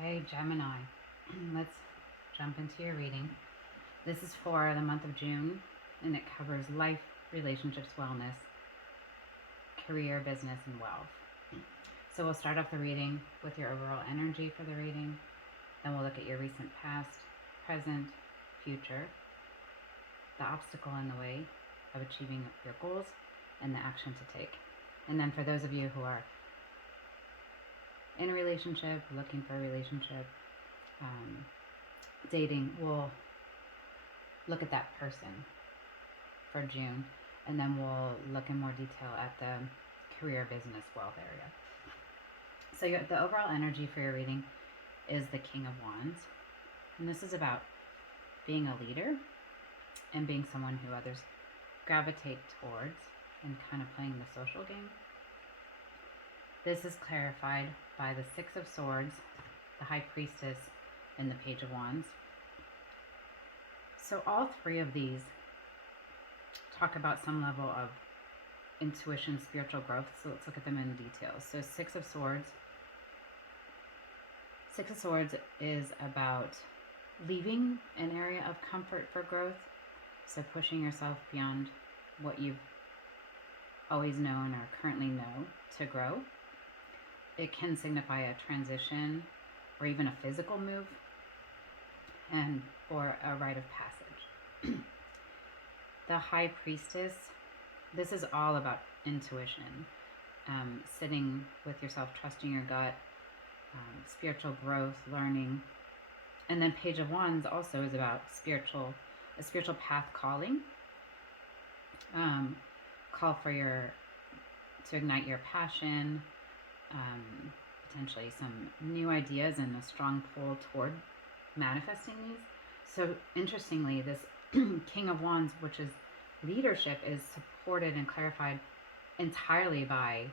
Okay, Gemini, let's jump into your reading. This is for the month of June, and it covers life, relationships, wellness, career, business, and wealth. So we'll start off the reading with your overall energy for the reading. Then we'll look at your recent past, present, future, the obstacle in the way of achieving your goals, and the action to take. And then for those of you who are in a relationship, looking for a relationship, dating, we'll look at that person for June, and then we'll look in more detail at the career, business, wealth area. So the overall energy for your reading is the King of Wands, and this is about being a leader and being someone who others gravitate towards and kind of playing the social game. This is clarified by the Six of Swords, the High Priestess, and the Page of Wands. So all three of these talk about some level of intuition, spiritual growth. So let's look at them in detail. So Six of Swords is about leaving an area of comfort for growth. So pushing yourself beyond what you've always known or currently know to grow. It can signify a transition or even a physical move or a rite of passage. The High Priestess, this is all about intuition, sitting with yourself, trusting your gut, spiritual growth, learning. And then Page of Wands also is about a spiritual path calling. Call for to ignite your passion, potentially some new ideas and a strong pull toward manifesting these. So interestingly, this King of Wands, which is leadership, is supported and clarified entirely by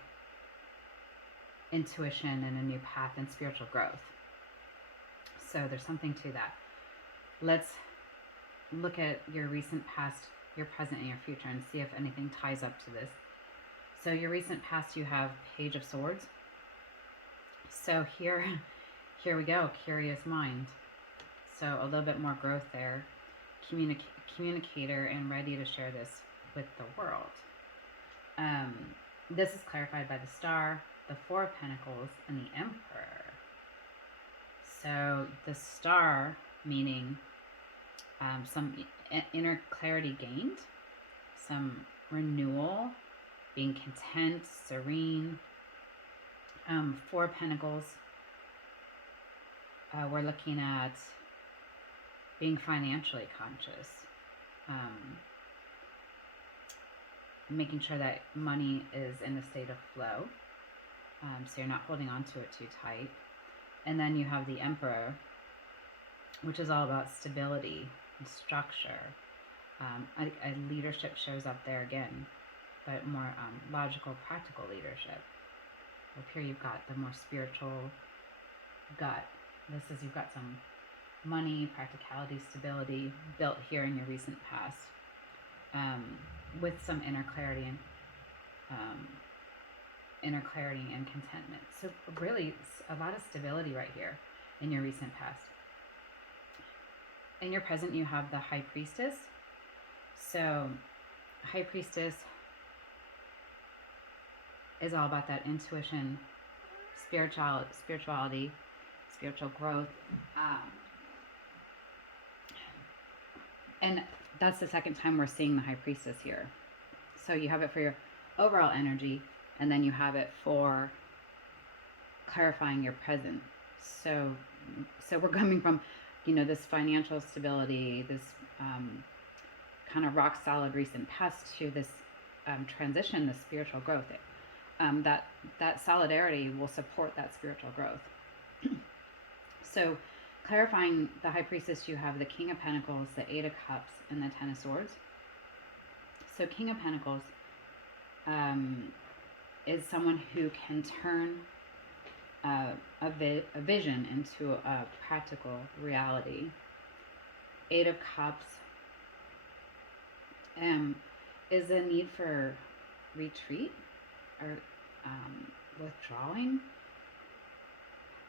intuition and a new path and spiritual growth. So there's something to that. Let's look at your recent past, your present, and your future and see if anything ties up to this. So your recent past, you have Page of Swords. So here we go, curious mind. So a little bit more growth there. Communicator and ready to share this with the world. This is clarified by the Star, the Four of Pentacles, and the Emperor. So the Star meaning some inner clarity gained, some renewal, being content, serene. Four of Pentacles, we're looking at being financially conscious, making sure that money is in a state of flow, so you're not holding on to it too tight. And then you have the Emperor, which is all about stability and structure. A leadership shows up there again, but more logical, practical leadership. Up here you've got the more spiritual gut. You've got some money, practicality, stability built here in your recent past, with some inner clarity and contentment. So really a lot of stability right here in your recent past. In your present, you have the High Priestess. So High Priestess is all about that intuition, spirituality, spiritual growth. And that's the second time we're seeing the High Priestess here. So you have it for your overall energy, and then you have it for clarifying your present. So we're coming from, this financial stability, this kind of rock solid recent past to this transition, the spiritual growth. That solidarity will support that spiritual growth. So clarifying the High Priestess, you have the King of Pentacles, the Eight of Cups, and the Ten of Swords. So King of Pentacles is someone who can turn a vision into a practical reality. Eight of Cups is a need for retreat or withdrawing.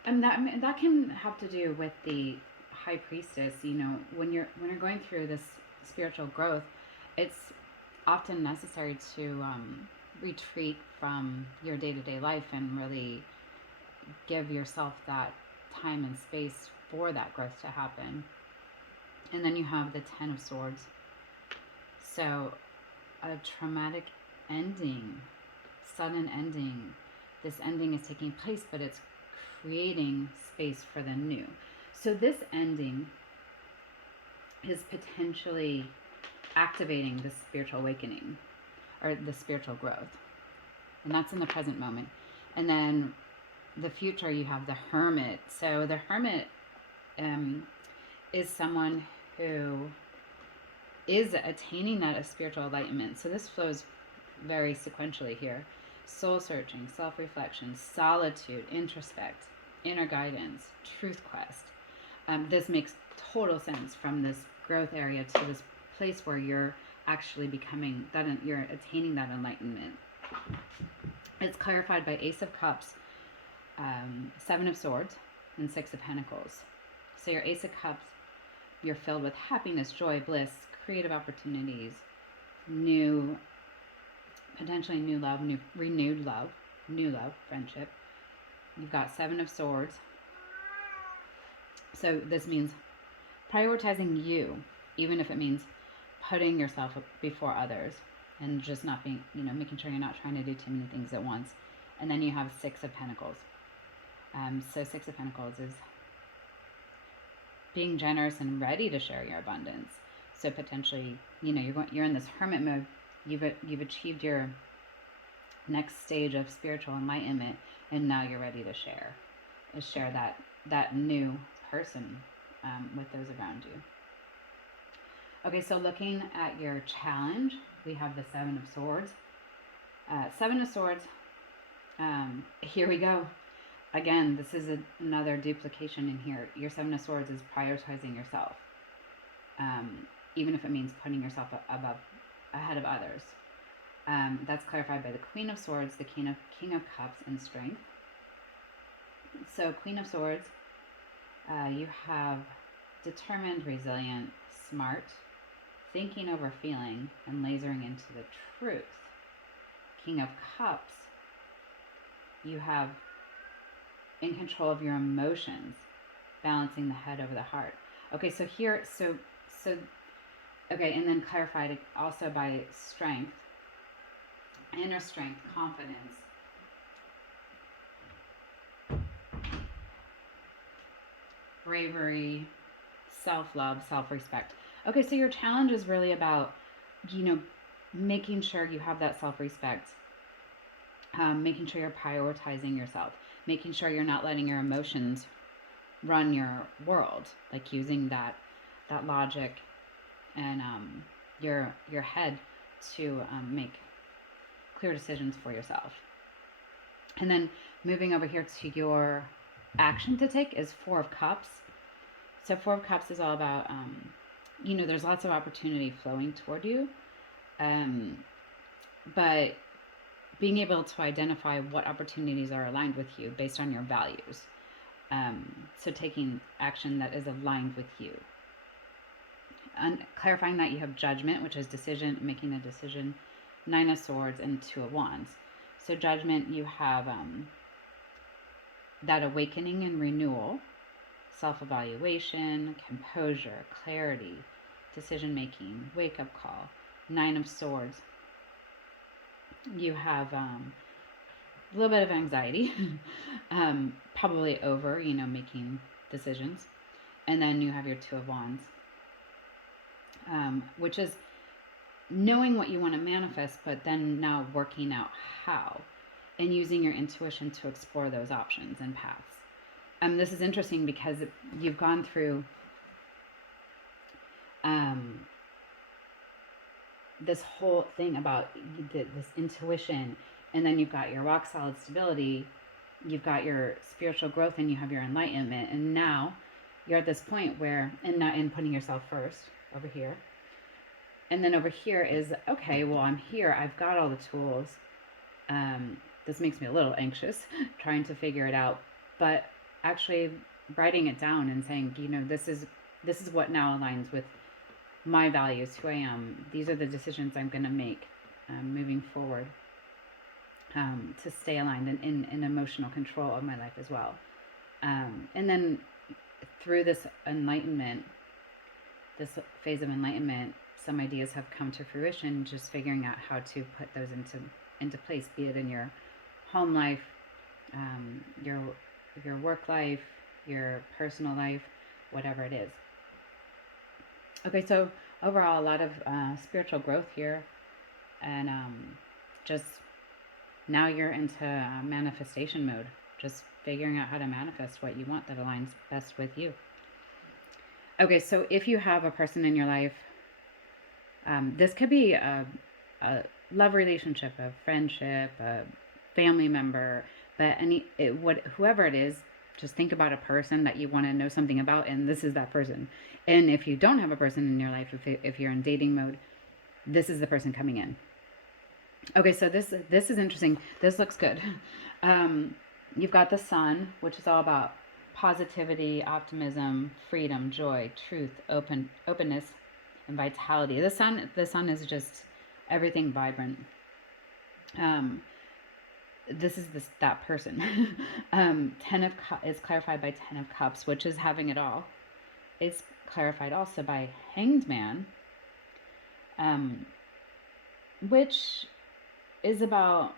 And that can have to do with the high priestess. You know, when you're going through this spiritual growth, it's often necessary to retreat from your day to day life and really give yourself that time and space for that growth to happen. And then you have the Ten of Swords. So, a traumatic ending, sudden ending. This ending is taking place, but it's creating space for the new. So, this ending is potentially activating the spiritual awakening or the spiritual growth. And that's in the present moment. And then the future, you have the Hermit. So, the Hermit is someone who is attaining that spiritual enlightenment. So this flows very sequentially here. Soul searching, self-reflection, solitude, introspect, inner guidance, truth quest. This makes total sense from this growth area to this place where you're actually becoming that, you're attaining that enlightenment. It's clarified by Ace of Cups, Seven of Swords, and Six of Pentacles. So your Ace of Cups, you're filled with happiness, joy, bliss, creative opportunities, potentially new love, renewed love, friendship. You've got Seven of Swords. So this means prioritizing you, even if it means putting yourself before others and just not being, making sure you're not trying to do too many things at once. And then you have Six of Pentacles. So Six of Pentacles is being generous and ready to share your abundance. So potentially, you're in this hermit mode. You've achieved your next stage of spiritual enlightenment, and now you're ready to share that new person with those around you. Okay, so looking at your challenge, we have the Seven of Swords. Seven of Swords. Here we go. Again, this is another duplication in here. Your Seven of Swords is prioritizing yourself, even if it means putting yourself ahead of others. That's clarified by the Queen of Swords, the King of Cups, and Strength. So Queen of Swords, you have determined, resilient, smart, thinking over feeling, and lasering into the truth. King of Cups, you have in control of your emotions, balancing the head over the heart. Okay, so here, okay, and then clarified also by Strength, inner strength, confidence, bravery, self-love, self-respect. Okay, so your challenge is really about, making sure you have that self-respect, making sure you're prioritizing yourself, making sure you're not letting your emotions run your world, like using that logic and your head to make clear decisions for yourself. And then moving over here to your action to take is Four of Cups. So Four of Cups is all about, there's lots of opportunity flowing toward you, but being able to identify what opportunities are aligned with you based on your values. So taking action that is aligned with you. And clarifying that you have Judgment, which is making a decision, Nine of Swords, and Two of Wands. So Judgment, you have that awakening and renewal, self-evaluation, composure, clarity, decision-making, wake-up call. Nine of Swords, you have a little bit of anxiety, probably over, making decisions. And then you have your Two of Wands, which is knowing what you want to manifest, but then now working out how and using your intuition to explore those options and paths. This is interesting because you've gone through this whole thing about this intuition, and then you've got your rock solid stability, you've got your spiritual growth, and you have your enlightenment, and now you're at this point where, and putting yourself first over here. And then over here is, okay, well, I'm here, I've got all the tools. This makes me a little anxious trying to figure it out, but actually writing it down and saying, this is what now aligns with my values, who I am. These are the decisions I'm going to make moving forward, to stay aligned and in emotional control of my life as well. And then through this enlightenment, this phase of enlightenment, some ideas have come to fruition, just figuring out how to put those into place, be it in your home life, your work life, your personal life, whatever it is. Okay, so overall, a lot of spiritual growth here, and just now you're into manifestation mode, just figuring out how to manifest what you want that aligns best with you. Okay, so if you have a person in your life, this could be a love relationship, a friendship, a family member, but whoever it is, just think about a person that you want to know something about, and this is that person. And if you don't have a person in your life, if you're in dating mode, this is the person coming in. Okay, so this is interesting. This looks good. You've got the sun, which is all about positivity, optimism, freedom, joy, truth, openness, and vitality. The sun is just everything vibrant. This is that person. Is clarified by 10 of Cups, which is having it all. It's clarified also by Hanged Man, which is about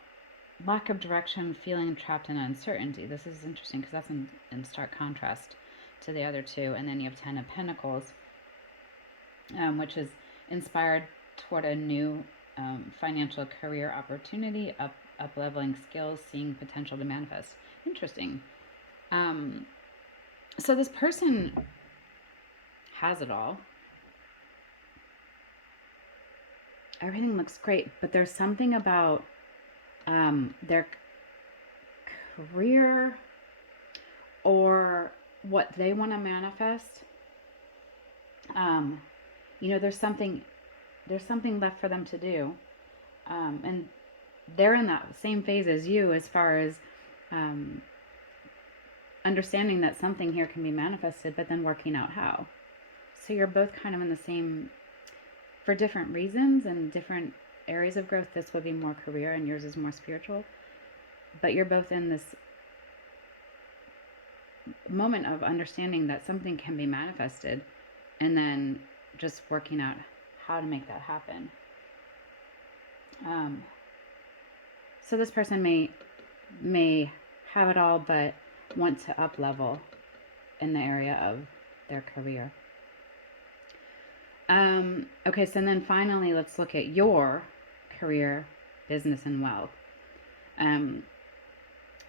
lack of direction, feeling trapped in uncertainty. This is interesting because that's in stark contrast to the other two. And then you have 10 of Pentacles, which is inspired toward a new financial career opportunity, up-leveling skills, seeing potential to manifest. Interesting. So this person has it all. Everything looks great, but there's something about their career or what they want to manifest. There's something left for them to do, and they're in that same phase as you, as far as understanding that something here can be manifested, but then working out how. So you're both kind of in the same, for different reasons and different areas of growth. This would be more career and yours is more spiritual, but you're both in this moment of understanding that something can be manifested, and then just working out how to make that happen. So this person may have it all, but want to up level in the area of their career. Okay, so then finally, let's look at your career, business, and wealth.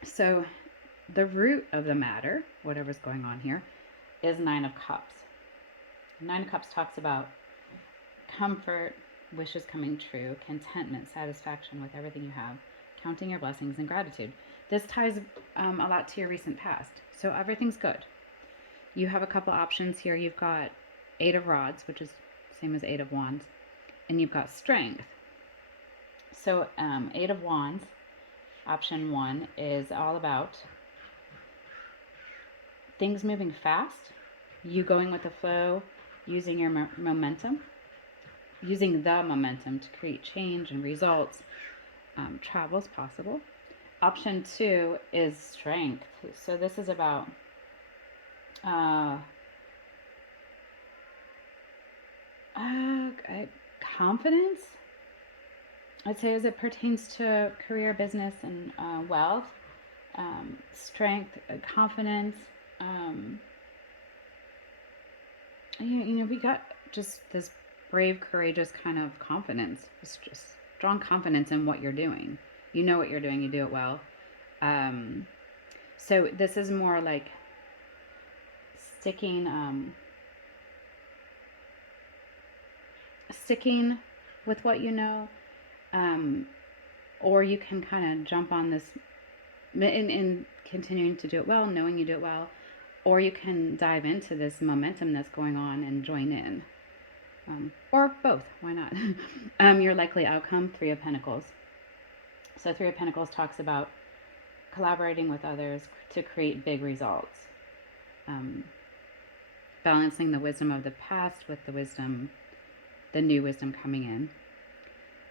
So the root of the matter, whatever's going on here, is 9 of Cups. 9 of Cups talks about comfort, wishes coming true, contentment, satisfaction with everything you have, counting your blessings, and gratitude. This ties a lot to your recent past. So everything's good. You have a couple options here. You've got 8 of Rods, which is same as 8 of Wands, and you've got Strength. So 8 of Wands, option 1, is all about things moving fast, you going with the flow, using your momentum, using the momentum to create change and results. Travel is possible. Option 2 is Strength. So this is about confidence, I'd say, as it pertains to career, business, and wealth. Strength, confidence. We got just this brave, courageous kind of confidence. It's just strong confidence in what you're doing. You know what you're doing. You do it well. So this is more like sticking with what you know, or you can kind of jump on this in continuing to do it well, knowing you do it well, or you can dive into this momentum that's going on and join in, or both. Why not? Your likely outcome, 3 of Pentacles. So 3 of Pentacles talks about collaborating with others to create big results. Balancing the wisdom of the past with the new wisdom coming in.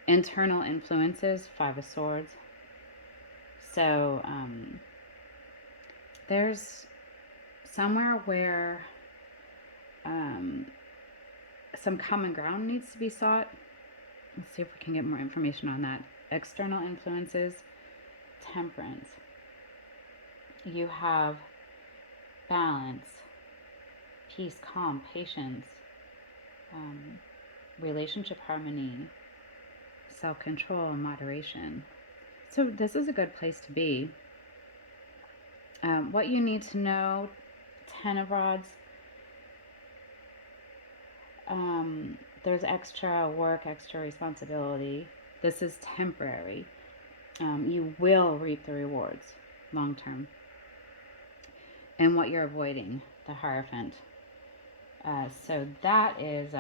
Internal influences, 5 of Swords. So there's somewhere where some common ground needs to be sought. Let's see if we can get more information on that. External influences, Temperance. You have balance, peace, calm, patience, relationship harmony, self-control, and moderation. So this is a good place to be. What you need to know, 10 of Rods. There's extra work, extra responsibility. This is temporary. You will reap the rewards long term. And what you're avoiding, the Hierophant. So that is,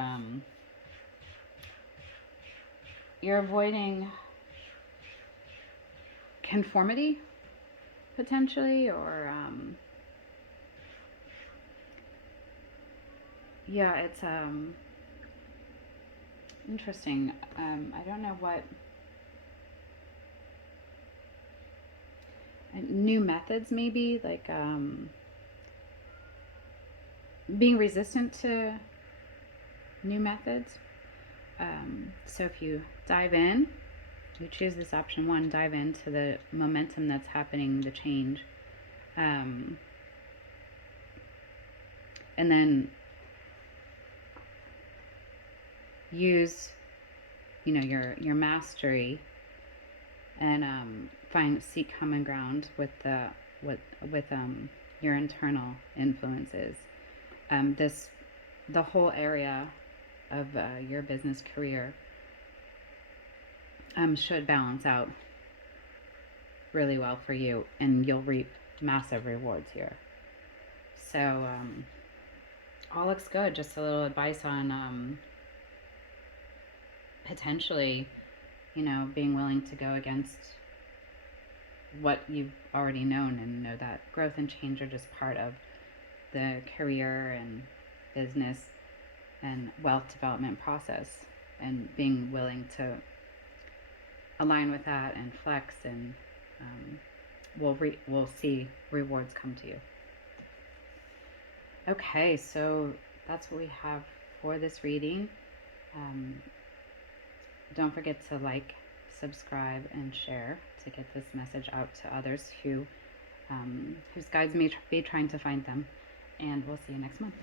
you're avoiding conformity, potentially, or, yeah, it's, interesting. I don't know what new methods, maybe, like being resistant to new methods. So if you dive in, you choose this option 1, dive into the momentum that's happening, the change, and then use, your mastery, and seek common ground with your internal influences. The whole area of your business career should balance out really well for you, and you'll reap massive rewards here. So all looks good. Just a little advice on potentially, being willing to go against what you've already known, and know that growth and change are just part of the career and business and wealth development process, and being willing to align with that and flex, and we'll see rewards come to you. Okay, so that's what we have for this reading. Don't forget to like, subscribe, and share to get this message out to others whose guides may be trying to find them. And we'll see you next month.